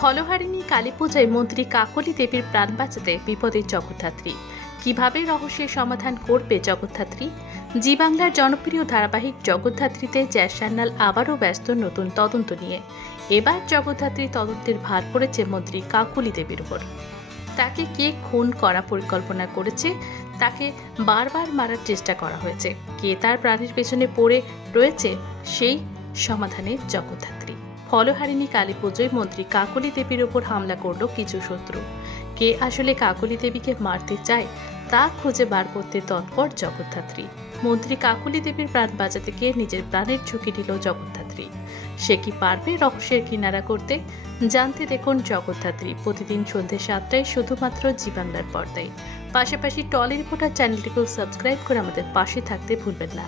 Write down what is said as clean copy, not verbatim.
ফলহারিণী কালী পূজায় মন্ত্রী কাকলি দেবীর প্রাণ বাঁচাতে বিপদে জগদ্ধাত্রী। কিভাবে রহস্যের সমাধান করবে জগদ্ধাত্রী? জি বাংলার জনপ্রিয় ধারাবাহিক জগদ্ধাত্রীতে জ্যাস সান্যাল আবারও ব্যস্ত নতুন তদন্ত নিয়ে। এবার জগদ্ধাত্রীর তদন্তের ভার পড়েছে মন্ত্রী কাকলি দেবীর উপর। তাকে কে খুন করা পরিকল্পনা করেছে, তাকে বারবার মারার চেষ্টা করা হয়েছে, কে তার প্রাণের পেছনে পড়ে রয়েছে, সেই সমাধানে জগদ্ধাত্রী। ফলহারিণী কালী পুজোয় মন্ত্রী কাকলি দেবীর ওপর হামলা করল কিছু শত্রু। কে আসলে কাকলি দেবীকে মারতে চায় তা খুঁজে বার করতে তৎপর জগদ্ধাত্রী। মন্ত্রী কাকলি দেবীর প্রাণ বাঁচাতে গিয়ে নিজের প্রাণের ঝুঁকি নিল জগদ্ধাত্রী। সে কি পারবে রহস্যের কিনারা করতে? জানতে দেখুন জগদ্ধাত্রী প্রতিদিন সন্ধ্যে 7টায় শুধুমাত্র জি বাংলার পর্দায়। পাশাপাশি টলি রিপোর্টার চ্যানেলটিকেও সাবস্ক্রাইব করে আমাদের পাশে থাকতে ভুলবেন না।